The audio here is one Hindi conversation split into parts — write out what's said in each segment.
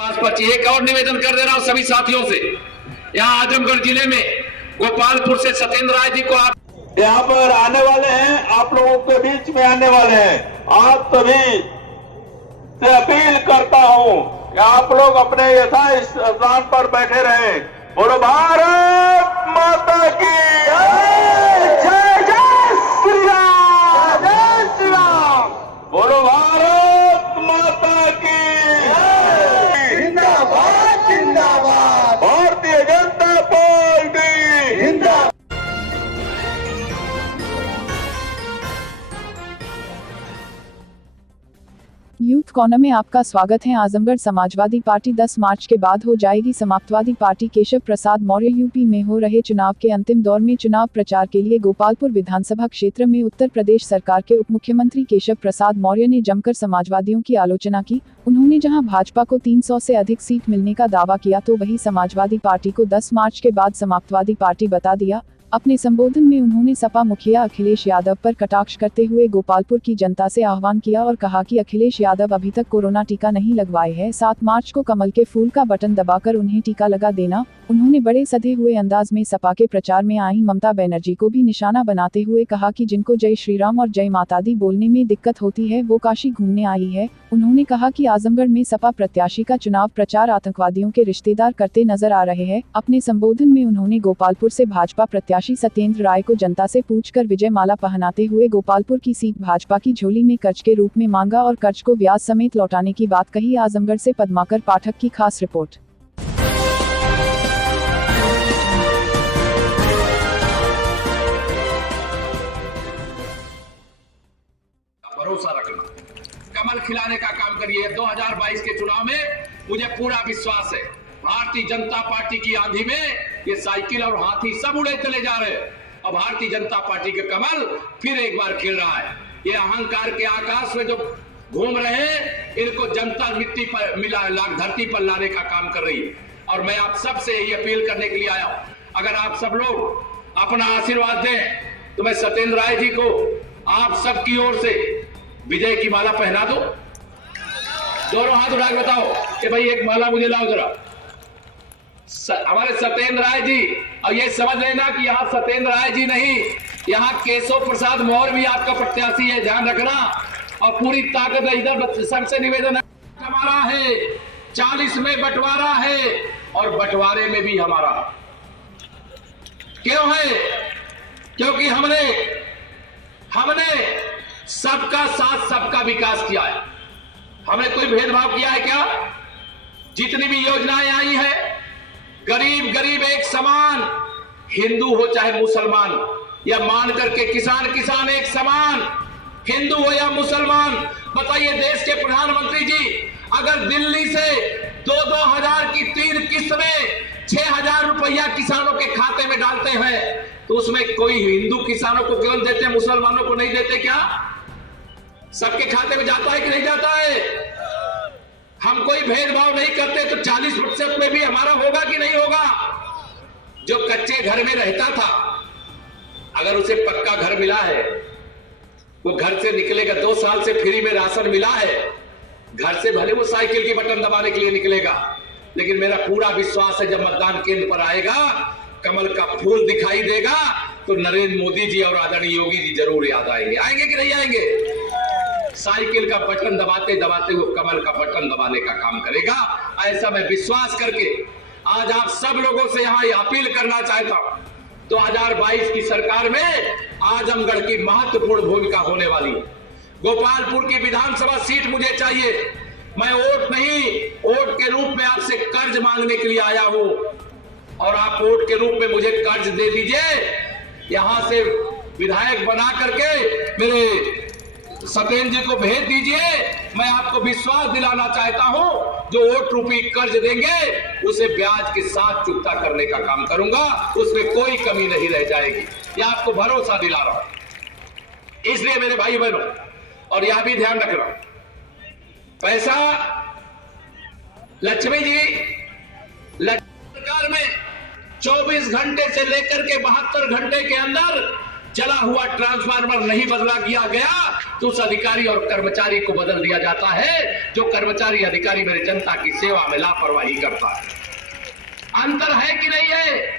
पास एक और निवेदन कर दे रहा हूं सभी साथियों से। यहाँ आजमगढ़ जिले में गोपालपुर से सत्येंद्र राय जी को आप यहाँ पर आने वाले हैं, आप लोगों के बीच में आने वाले हैं। आप सभी से अपील करता हूँ कि आप लोग अपने यथा स्थान पर बैठे रहें। बोलो भारत माता की जय, जय श्री राम, जय श्री राम। बोलो भारत माता की जिंदाबाद, जिंदाबाद। भारतीय जनता पार्टी जिंदाबाद। यूथ कॉर्नर में आपका स्वागत है। आजमगढ़ समाजवादी पार्टी 10 मार्च के बाद हो जाएगी समाजवादी पार्टी। केशव प्रसाद मौर्य यूपी में हो रहे चुनाव के अंतिम दौर में चुनाव प्रचार के लिए गोपालपुर विधानसभा क्षेत्र में उत्तर प्रदेश सरकार के उप मुख्यमंत्री केशव प्रसाद मौर्य ने जमकर समाजवादियों की आलोचना की। उन्होंने जहां भाजपा को 300 से अधिक सीट मिलने का दावा किया तो वहीं समाजवादी पार्टी को 10 मार्च के बाद समाजवादी पार्टी बता दिया। अपने संबोधन में उन्होंने सपा मुखिया अखिलेश यादव पर कटाक्ष करते हुए गोपालपुर की जनता से आह्वान किया और कहा कि अखिलेश यादव अभी तक कोरोना टीका नहीं लगवाए हैं। 7 मार्च को कमल के फूल का बटन दबाकर उन्हें टीका लगा देना। उन्होंने बड़े सधे हुए अंदाज में सपा के प्रचार में आई ममता बनर्जी को भी निशाना बनाते हुए कहा कि जिनको जय श्री राम और जय माता दी बोलने में दिक्कत होती है वो काशी घूमने आई है। उन्होंने कहा कि आजमगढ़ में सपा प्रत्याशी का चुनाव प्रचार आतंकवादियों के रिश्तेदार करते नजर आ रहे हैं। अपने संबोधन में उन्होंने गोपालपुर से भाजपा प्रत्याशी सत्येंद्र राय को जनता से पूछकर विजय माला पहनाते हुए गोपालपुर की सीट भाजपा की झोली में कर्ज के रूप में मांगा और कर्ज को ब्याज समेत लौटाने की बात कही। आजमगढ़ से पद्माकर पाठक की खास रिपोर्ट। भरोसा रखना, कमल खिलाने का काम करिए। 2022 के चुनाव में मुझे पूरा विश्वास है भारतीय जनता पार्टी की आंधी में ये साइकिल और हाथी सब उड़े चले जा रहे हैं और भारतीय जनता पार्टी के कमल फिर एक बार खिल रहा है। ये अहंकार के आकाश में जो घूम रहे हैं इनको जनता मिट्टी पर मिला धरती पर लाने का काम कर रही है। और मैं आप सब से यही अपील करने के लिए आया हूं, अगर आप सब लोग अपना आशीर्वाद दें तो मैं सत्येंद्र राय जी को आप सबकी ओर से विजय की माला पहना दो। दोनों हाथ उठा के बताओ कि भाई एक माला मुझे लाओ जरा। हमारे सत्येंद्र राय जी, और ये समझ लेना कि यहाँ सत्येंद्र राय जी नहीं, यहाँ केशव प्रसाद मौर्य भी आपका प्रत्याशी है, ध्यान रखना। और पूरी ताकत है इधर। सबसे निवेदन है, हमारा है 40 में बंटवारा है और बंटवारे में भी हमारा। क्यों है? क्योंकि हमने सबका साथ सबका विकास किया है। हमने कोई भेदभाव किया है क्या? जितनी भी योजनाएं आई है गरीब गरीब एक समान, हिंदू हो चाहे मुसलमान, या मान करके किसान एक समान, हिंदू हो या मुसलमान। बताइए देश के प्रधानमंत्री जी अगर दिल्ली से 2-2 हजार की 3 किस्त में 6,000 रुपया किसानों के खाते में डालते हैं तो उसमें कोई हिंदू किसानों को क्यों देते, मुसलमानों को नहीं देते? क्या सबके खाते में जाता है कि नहीं जाता है? हम कोई भेदभाव नहीं करते तो 40% में भी हमारा होगा कि नहीं होगा? जो कच्चे घर में रहता था अगर उसे पक्का घर मिला है, वो घर से निकलेगा। 2 साल से फ्री में राशन मिला है, घर से भले वो साइकिल की बटन दबाने के लिए निकलेगा, लेकिन मेरा पूरा विश्वास है जब मतदान केंद्र पर आएगा कमल का फूल दिखाई देगा तो नरेंद्र मोदी जी और आदरणीय योगी जी जरूर याद आएंगे। आएंगे कि नहीं आएंगे? साइकिल का बटन दबाते दबाते वो कमल का बटन दबाने का काम करेगा। ऐसा मैं विश्वास करके आज आप सब लोगों से यहाँ अपील करना चाहता हूं। 2022 की सरकार में आजमगढ़ की महत्वपूर्ण भूमिका होने वाली है। गोपालपुर की विधानसभा सीट मुझे चाहिए। मैं वोट नहीं, वोट के रूप में आपसे कर्ज मांगने के लिए आया हूं और आप वोट के रूप में मुझे कर्ज दे दीजिए। यहां से विधायक बना करके मेरे सत्येंद्र जी को भेज दीजिए। मैं आपको विश्वास दिलाना चाहता हूं जो वोट रूपी कर्ज देंगे उसे ब्याज के साथ चुकता करने का काम करूंगा, उसमें कोई कमी नहीं रह जाएगी। यह आपको भरोसा दिला रहा हूं। इसलिए मेरे भाई बहनों, और यह भी ध्यान रखना, पैसा लक्ष्मी जी सरकार में 24 घंटे से लेकर के 72 घंटे के अंदर जला हुआ ट्रांसफार्मर नहीं बदला किया गया तो उस अधिकारी और कर्मचारी को बदल दिया जाता है जो कर्मचारी अधिकारी मेरे जनता की सेवा में लापरवाही करता है। अंतर है कि नहीं है?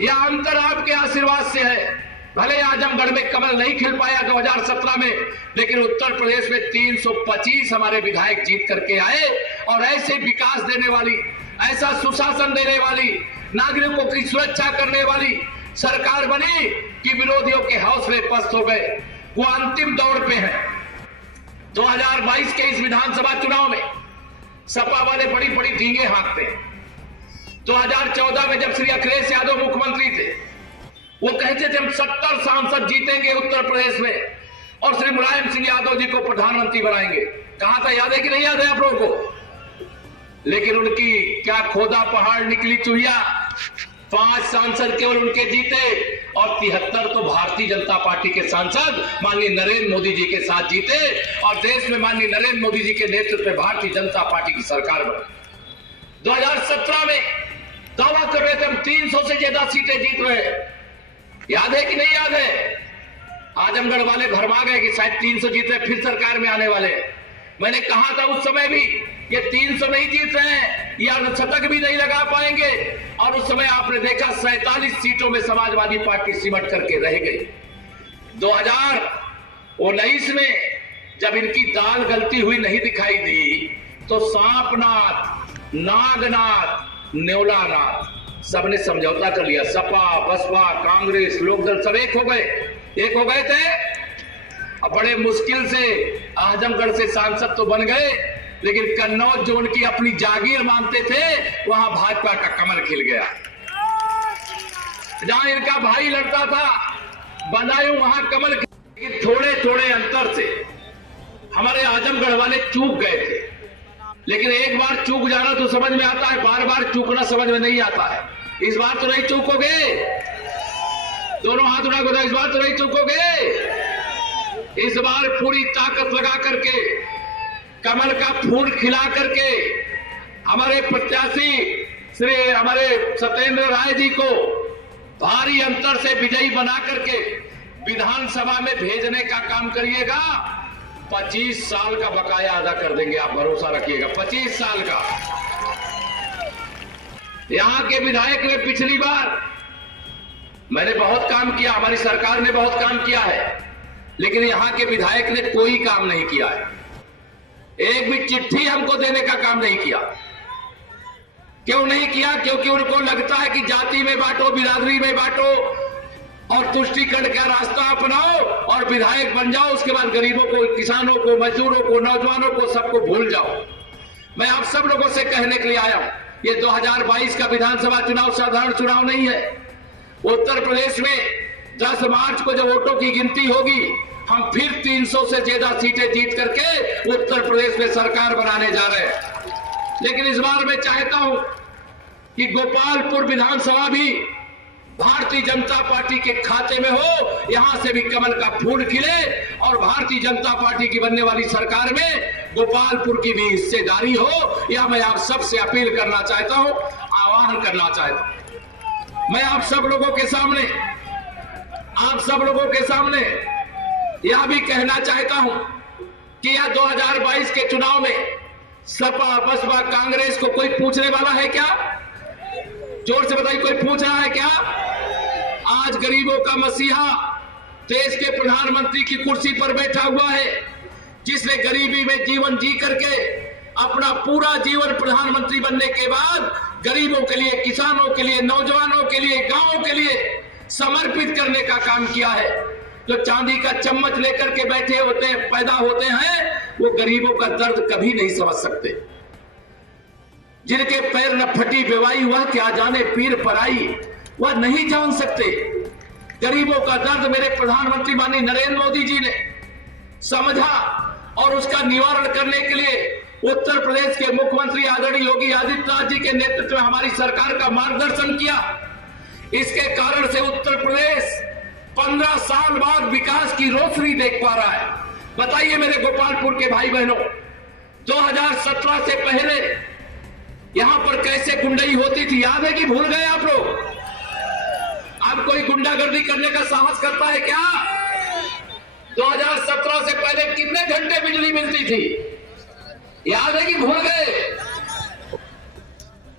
यह अंतर आपके आशीर्वाद से है। भले आजमगढ़ में कमल नहीं खिल पाया 2017 में, लेकिन उत्तर प्रदेश में 325 हमारे विधायक जीत करके आए और ऐसे विकास देने वाली, ऐसा सुशासन देने वाली, नागरिकों की सुरक्षा करने वाली सरकार बनी कि विरोधियों के हौसले पस्त हो गए। वो अंतिम दौर पे है। 2022 के इस विधानसभा चुनाव में सपा वाले बड़ी बड़ी डींगे हाँकते हैं। 2014 में जब श्री अखिलेश यादव मुख्यमंत्री थे, वो कहते थे हम 70 सांसद जीतेंगे उत्तर प्रदेश में और श्री मुलायम सिंह यादव जी को प्रधानमंत्री बनाएंगे। कहा था, याद है कि नहीं याद है आप लोगों को? लेकिन उनकी क्या खोदा पहाड़ निकली चुहिया। 5 सांसद केवल उनके जीते और 73 तो भारतीय जनता पार्टी के सांसद माननीय नरेंद्र मोदी जी के साथ जीते और देश में माननीय नरेंद्र मोदी जी के नेतृत्व में भारतीय जनता पार्टी की सरकार बनी। 2017 में दावा कर रहे थे हम 300 से ज्यादा सीटें जीत रहे। याद है कि नहीं याद है? आजमगढ़ वाले भरमा गए कि शायद 300 जीते फिर सरकार में आने वाले। मैंने कहा था उस समय भी ये 300 नहीं जीत रहे हैं, या शतक भी नहीं लगा पाएंगे। और उस समय आपने देखा 47 सीटों में समाजवादी पार्टी सिमट करके रह गई। 2019 में जब इनकी दाल गलती हुई नहीं दिखाई दी तो सांपनाथ, नागनाथ, न्योलानाथ सबने समझौता कर लिया। सपा, बसपा, कांग्रेस, लोकदल सब एक हो गए थे। अब बड़े मुश्किल से आजमगढ़ से सांसद तो बन गए, लेकिन कन्नौज जो उनकी अपनी जागीर मानते थे वहां भाजपा का कमल खिल गया। जहां इनका भाई लड़ता था बदायूं, वहां कमल खिल। लेकिन थोड़े थोड़े अंतर से हमारे आजमगढ़ वाले चूक गए थे। लेकिन एक बार चूक जाना तो समझ में आता है, बार बार चूकना समझ में नहीं आता है। इस बार तो नहीं चूकोगे? दोनों हाथ उठा कर, इस बार तो नहीं चूकोगे? इस बार पूरी ताकत लगा करके, कमल का फूल खिला करके हमारे प्रत्याशी श्री हमारे सत्येंद्र राय जी को भारी अंतर से विजयी बना करके विधानसभा में भेजने का काम करिएगा। 25 साल का बकाया अदा कर देंगे, आप भरोसा रखिएगा। 25 साल का। यहां के विधायक ने पिछली बार, मैंने बहुत काम किया, हमारी सरकार ने बहुत काम किया है, लेकिन यहां के विधायक ने कोई काम नहीं किया है। एक भी चिट्ठी हमको देने का काम नहीं किया। क्यों नहीं किया? क्योंकि उनको लगता है कि जाति में बांटो, बिरादरी में बांटो और तुष्टीकरण का रास्ता अपनाओ और विधायक बन जाओ। उसके बाद गरीबों को, किसानों को, मजदूरों को, नौजवानों को, सबको भूल जाओ। मैं आप सब लोगों से कहने के लिए आया हूं, ये 2022 का विधानसभा चुनाव साधारण चुनाव नहीं है। उत्तर प्रदेश में 10 मार्च को जब वोटों की गिनती होगी, हम फिर 300 से ज्यादा सीटें जीत करके उत्तर प्रदेश में सरकार बनाने जा रहे हैं। लेकिन इस बार मैं चाहता हूं कि गोपालपुर विधानसभा भी भारतीय जनता पार्टी के खाते में हो, यहां से भी कमल का फूल खिले और भारतीय जनता पार्टी की बनने वाली सरकार में गोपालपुर की भी हिस्सेदारी हो। यह मैं आप सबसे अपील करना चाहता हूं, आह्वान करना चाहता हूं। मैं आप सब लोगों के सामने यह भी कहना चाहता हूं कि यह 2022 के चुनाव में सपा, बसपा, कांग्रेस को कोई पूछने वाला है क्या? जोर से बताइए, कोई पूछ रहा है क्या? आज गरीबों का मसीहा देश के प्रधानमंत्री की कुर्सी पर बैठा हुआ है, जिसने गरीबी में जीवन जी करके अपना पूरा जीवन प्रधानमंत्री बनने के बाद गरीबों के लिए, किसानों के लिए, नौजवानों के लिए, गांवों के लिए समर्पित करने का काम किया है। जो चांदी का चम्मच लेकर के बैठे होते हैं, पैदा होते हैं, वो गरीबों का दर्द कभी नहीं समझ सकते। जिनके पैर न फटी बेवाई, वह क्या जाने पीर पराई, वह नहीं जान सकते। गरीबों का दर्द मेरे प्रधानमंत्री माननीय नरेंद्र मोदी जी ने समझा और उसका निवारण करने के लिए उत्तर प्रदेश के मुख्यमंत्री आदरणीय योगी आदित्यनाथ जी के नेतृत्व में हमारी सरकार का मार्गदर्शन किया। इसके कारण से उत्तर प्रदेश 15 साल बाद विकास की रोशनी देख पा रहा है। बताइए मेरे गोपालपुर के भाई बहनों, 2017 से पहले यहां पर कैसे गुंडाई होती थी? याद है कि भूल गए आप लोग? अब कोई गुंडागर्दी करने का साहस करता है क्या? 2017 से पहले कितने घंटे बिजली मिलती थी, याद है कि भूल गए?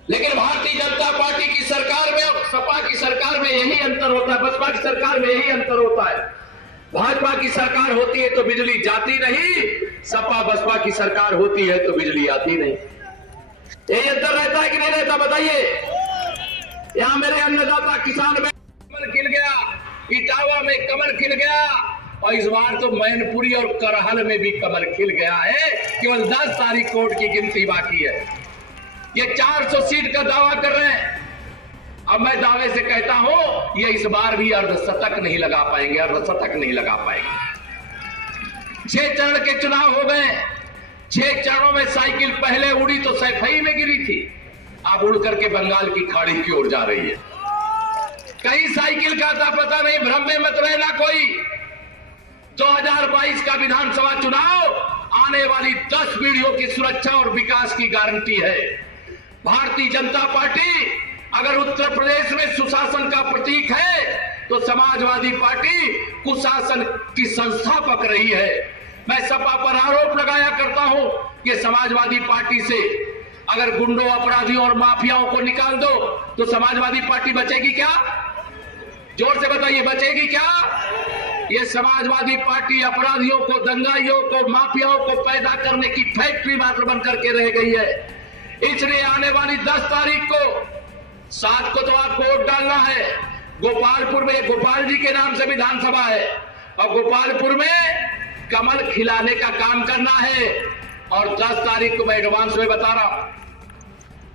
लेकिन भारतीय जनता पार्टी की सरकार में और सपा की सरकार में यही अंतर होता है, बसपा की सरकार में यही अंतर होता है। भाजपा की सरकार होती है तो बिजली जाती नहीं, सपा बसपा की सरकार होती है तो बिजली आती नहीं। यही अंतर रहता है कि नहीं रहता, बताइए। यहां मेरे अन्नदाता किसान में कमल खिल गया, इटावा में कमल खिल गया, और इस बार तो मैनपुरी और करहल में भी कमल खिल गया है। केवल 10 तारीख कोर्ट की गिनती बाकी है। ये 400 सीट का दावा कर रहे हैं। अब मैं दावे से कहता हूं ये इस बार भी अर्धशतक नहीं लगा पाएंगे, अर्धशतक नहीं लगा पाएंगे। 6 चरण के चुनाव हो गए, 6 चरणों में साइकिल पहले उड़ी तो सैफई में गिरी थी, अब उड़ करके बंगाल की खाड़ी की ओर जा रही है। कहीं साइकिल का था पता नहीं, भ्रम में मत रहना कोई। 2022 का विधानसभा चुनाव आने वाली 10 पीढ़ियों की सुरक्षा और विकास की गारंटी है। भारतीय जनता पार्टी अगर उत्तर प्रदेश में सुशासन का प्रतीक है तो समाजवादी पार्टी कुशासन की संस्थापक रही है। मैं सपा पर आरोप लगाया करता हूं कि समाजवादी पार्टी से अगर गुंडों, अपराधियों और माफियाओं को निकाल दो तो समाजवादी पार्टी बचेगी क्या? जोर से बताइए, बचेगी क्या? ये समाजवादी पार्टी अपराधियों को, दंगाइयों को, माफियाओं को पैदा करने की फैक्ट्री मात्र बन करके रह गई है। इसलिए आने वाली 10 तारीख को, 7 को तो आपको वोट डालना है। गोपालपुर में गोपाल जी के नाम से विधानसभा है और गोपालपुर में कमल खिलाने का काम करना है। और 10 तारीख को मैं एडवांस में बता रहा हूं,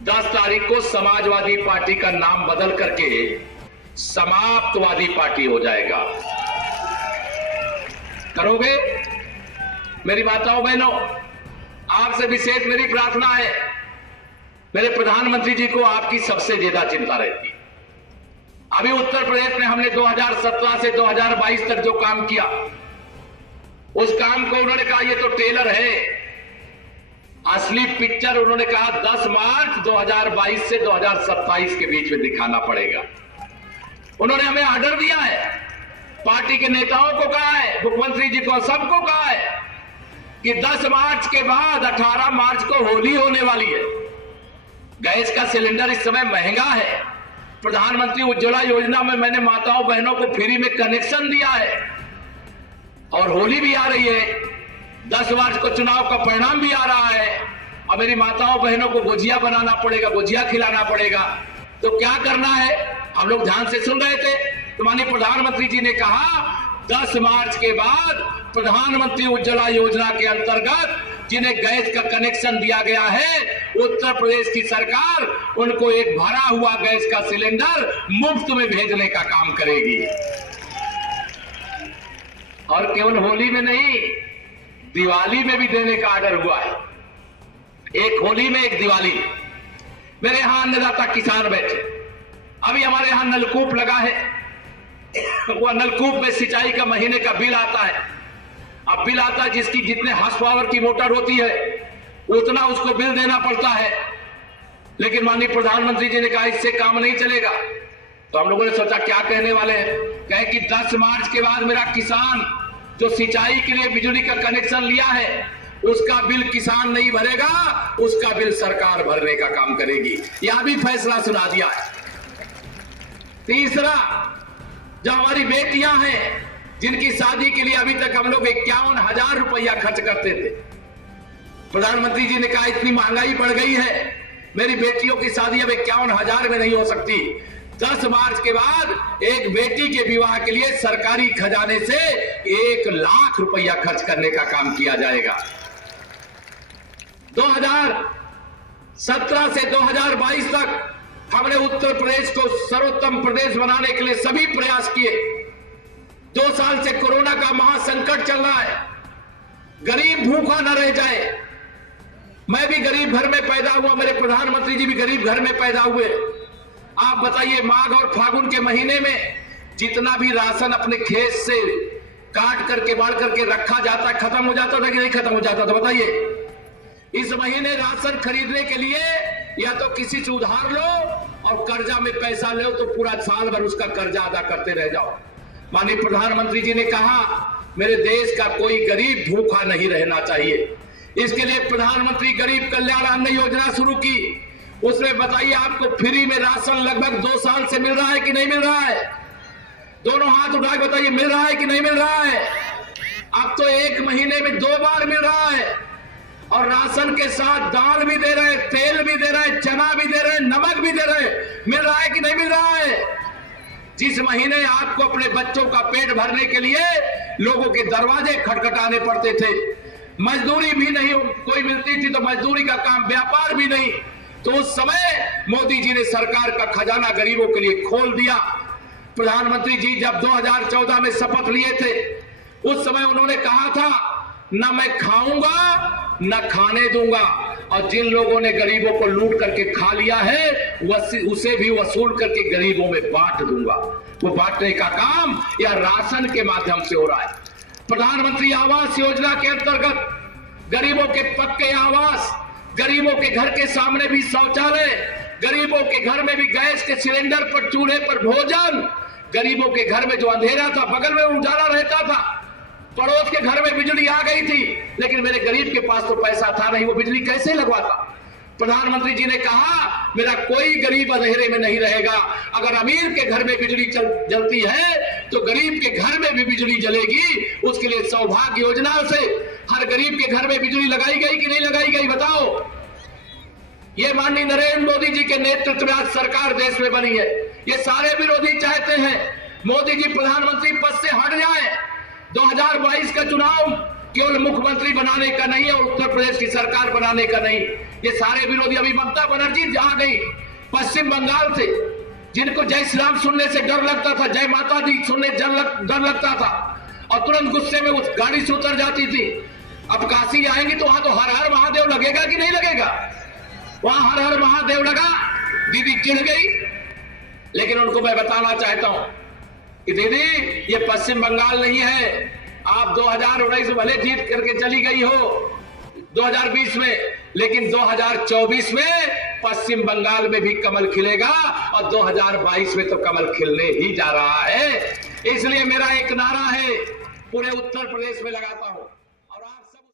10 तारीख को समाजवादी पार्टी का नाम बदल करके समाप्तवादी पार्टी हो जाएगा। करोगे? मेरी माताओं बहनों, आपसे विशेष मेरी प्रार्थना है, मेरे प्रधानमंत्री जी को आपकी सबसे ज्यादा चिंता रहती है। अभी उत्तर प्रदेश में हमने 2017 से 2022 तक जो काम किया, उस काम को उन्होंने कहा ये तो टेलर है, असली पिक्चर उन्होंने कहा 10 मार्च 2022 से 2027 के बीच में दिखाना पड़ेगा। उन्होंने हमें ऑर्डर दिया है, पार्टी के नेताओं को कहा है, मुख्यमंत्री जी को, सबको कहा है कि 10 मार्च के बाद 18 मार्च को होली होने वाली है। गैस का सिलेंडर इस समय महंगा है। प्रधानमंत्री उज्ज्वला योजना में मैंने माताओं बहनों को फ्री में कनेक्शन दिया है और होली भी आ रही है। 10 मार्च को चुनाव का परिणाम भी आ रहा है और मेरी माताओं बहनों को गुजिया बनाना पड़ेगा, गुजिया खिलाना पड़ेगा। तो क्या करना है? हम लोग ध्यान से सुन रहे थे तो माननीय प्रधानमंत्री जी ने कहा 10 मार्च के बाद प्रधानमंत्री उज्ज्वला योजना के अंतर्गत जिन्हें गैस का कनेक्शन दिया गया है, उत्तर प्रदेश की सरकार उनको एक भरा हुआ गैस का सिलेंडर मुफ्त में भेजने का काम करेगी। और केवल होली में नहीं, दिवाली में भी देने का ऑर्डर हुआ है। एक होली में, एक दिवाली में। मेरे यहां अन्नदाता किसान बैठे, अभी हमारे यहां नलकूप लगा है, वह नलकूप में सिंचाई का महीने का बिल आता है। अब बिल आता है जिसकी जितने हार्स पावर की मोटर होती है उतना उसको बिल देना पड़ता है। लेकिन माननीय प्रधानमंत्री जी ने कहा इससे काम नहीं चलेगा। तो हम लोगों ने सोचा क्या कहने वाले हैं, कहे कि 10 मार्च के बाद मेरा किसान जो सिंचाई के लिए बिजली का कनेक्शन लिया है उसका बिल किसान नहीं भरेगा, उसका बिल सरकार भरने का काम करेगी। यह भी फैसला सुना दिया है। तीसरा, जो हमारी बेटियां हैं जिनकी शादी के लिए अभी तक हम लोग 51,000 रुपया खर्च करते थे, प्रधानमंत्री जी ने कहा इतनी महंगाई बढ़ गई है, मेरी बेटियों की शादी अब 51,000 में नहीं हो सकती। 10 मार्च के बाद एक बेटी के विवाह के लिए सरकारी खजाने से 1 लाख रुपया खर्च करने का काम किया जाएगा। 2017 से 2022 तक हमने उत्तर प्रदेश को सर्वोत्तम प्रदेश बनाने के लिए सभी प्रयास किए। 2 साल से कोरोना का महासंकट चल रहा है, गरीब भूखा न रह जाए। मैं भी गरीब घर में पैदा हुआ, मेरे प्रधानमंत्री जी भी गरीब घर में पैदा हुए। आप बताइए, माघ और फागुन के महीने में जितना भी राशन अपने खेत से काट करके बाढ़ करके रखा जाता है, खत्म हो जाता था कि नहीं खत्म हो जाता था? बताइए। इस महीने राशन खरीदने के लिए या तो किसी से उधार लो और कर्जा में पैसा लो तो पूरा साल भर उसका कर्जा अदा करते रह जाओ। माननीय प्रधानमंत्री जी ने कहा मेरे देश का कोई गरीब भूखा नहीं रहना चाहिए। इसके लिए प्रधानमंत्री गरीब कल्याण अन्न योजना शुरू की। उसमें बताइए आपको फ्री में राशन लगभग 2 साल से मिल रहा है कि नहीं मिल रहा है? दोनों हाथ उठा के बताइए, मिल रहा है कि नहीं मिल रहा है? अब तो 1 महीने में 2 बार मिल रहा है, और राशन के साथ दाल भी दे रहे, तेल भी दे रहे, चना भी दे रहे, नमक भी दे रहे। मिल रहा है कि नहीं मिल रहा है? जिस महीने आपको अपने बच्चों का पेट भरने के लिए लोगों के दरवाजे खटखटाने पड़ते थे, मजदूरी भी नहीं कोई मिलती थी, तो मजदूरी का काम, व्यापार भी नहीं, तो उस समय मोदी जी ने सरकार का खजाना गरीबों के लिए खोल दिया। प्रधानमंत्री जी जब 2014 में शपथ लिए थे, उस समय उन्होंने कहा था, न मैं खाऊंगा न खाने दूंगा, और जिन लोगों ने गरीबों को लूट करके खा लिया है उसे भी वसूल करके गरीबों में बांट दूंगा। वो बांटने का काम या राशन के माध्यम से हो रहा है। प्रधानमंत्री आवास योजना के अंतर्गत गरीबों के पक्के आवास, गरीबों के घर के सामने भी शौचालय, गरीबों के घर में भी गैस के सिलेंडर पर, चूल्हे पर भोजन, गरीबों के घर में जो अंधेरा था बगल में उजाला रहता था, पड़ोस के घर में बिजली आ गई थी, लेकिन मेरे गरीब के पास तो पैसा था नहीं, वो बिजली कैसे लगवाता? प्रधानमंत्री जी ने कहा, मेरा कोई गरीब अंधेरे में नहीं रहेगा। अगर अमीर के घर में बिजली जलती है तो गरीब के घर में भी बिजली जलेगी। उसके लिए सौभाग्य योजना से हर गरीब के घर में बिजली लगाई गई कि नहीं लगाई गई, बताओ? ये माननीय नरेंद्र मोदी जी के नेतृत्व में आज सरकार देश में बनी है। ये सारे विरोधी चाहते हैं मोदी जी प्रधानमंत्री पद से हट जाए। 2022 का चुनाव केवल मुख्यमंत्री बनाने का नहीं है, उत्तर प्रदेश की सरकार बनाने का नहीं। ये सारे विरोधी, अभी ममता बनर्जी आ गई पश्चिम बंगाल से, जिनको जय श्री राम सुनने से डर लगता था, जय माता दी सुनने डर लगता था, और तुरंत गुस्से में उस गाड़ी से उतर जाती थी। अब काशी आएंगी तो वहां तो हर हर महादेव लगेगा कि नहीं लगेगा? वहां हर हर महादेव लगा, दीदी चिढ़ गई। लेकिन उनको मैं बताना चाहता हूं कि दीदी ये पश्चिम बंगाल नहीं है। आप 2019 में भले जीत करके चली गई हो 2020 में, लेकिन 2024 में पश्चिम बंगाल में भी कमल खिलेगा, और 2022 में तो कमल खिलने ही जा रहा है। इसलिए मेरा एक नारा है, पूरे उत्तर प्रदेश में लगाता हूं।